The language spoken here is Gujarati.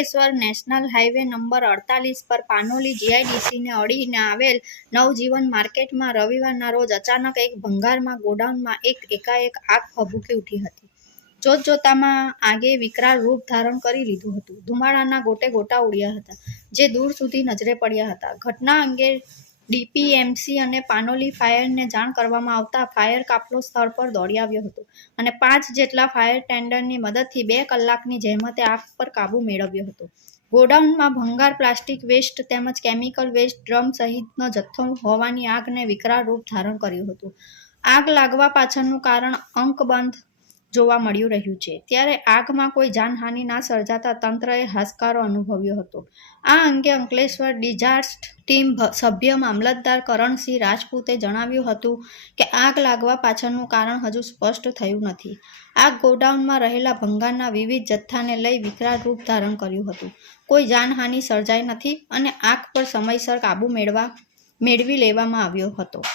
અંકલેશ્વર નેશનલ હાઈવે નંબર 48 પર પાનોલી જીઆઈડીસીને અડીને આવેલ નવજીવન માર્કેટમાં રવિવારના રોજ અચાનક એક ભંગારમાં ગોડાઉનમાં એકાએક આગ ભભૂકી ઉઠી હતી. જોતજોતામાં આગે વિકરાળ રૂપ ધારણ કરી લીધું હતું. ધુમાડાના ગોટે ગોટા ઉડ્યા હતા, જે દૂર સુધી નજરે પડ્યા હતા. ઘટના અંગે ડીપીએમસી અને પાનોલી ફાયરને જાણ કરવામાં આવતા ફાયર કાફલો સ્થળ પર દોડી આવ્યો હતો અને 5 જેટલા ફાયર ટેન્ડરની મદદથી 2 કલાકની જહેમતે આગ પર કાબૂ મેળવ્યો હતો. ગોડાઉનમાં ભંગાર, પ્લાસ્ટિક વેસ્ટ તેમજ કેમિકલ વેસ્ટ ડ્રમ સહિતનો જથ્થો હોવાની આગને વિકરાળ રૂપ ધારણ કર્યું હતું. આગ લાગવા પાછળનું કારણ અંકબંધ જોવા મળી રહ્યું છે. ત્યારે આગમાં કોઈ જાનહાનિ ના સર્જાતા તંત્રએ હાશકારો અનુભવ્યો હતો. આ અંગે અંકલેશ્વર ડિઝાસ્ટર ટીમ સભ્ય મામલતદાર કરણસિંહ રાજપૂતે જણાવ્યું હતું કે આગ લાગવા પાછળનું કારણ હજુ સ્પષ્ટ થયું નથી. આગ ગોડાઉનમાં રહેલા ભંગારના વિવિધ જથ્થાને લઈ વિકરાળ રૂપ ધારણ કર્યું હતું. કોઈ જાનહાનિ સર્જાઈ નથી અને આગ પર સમયસર કાબૂ મેળવી લેવામાં આવ્યો હતો.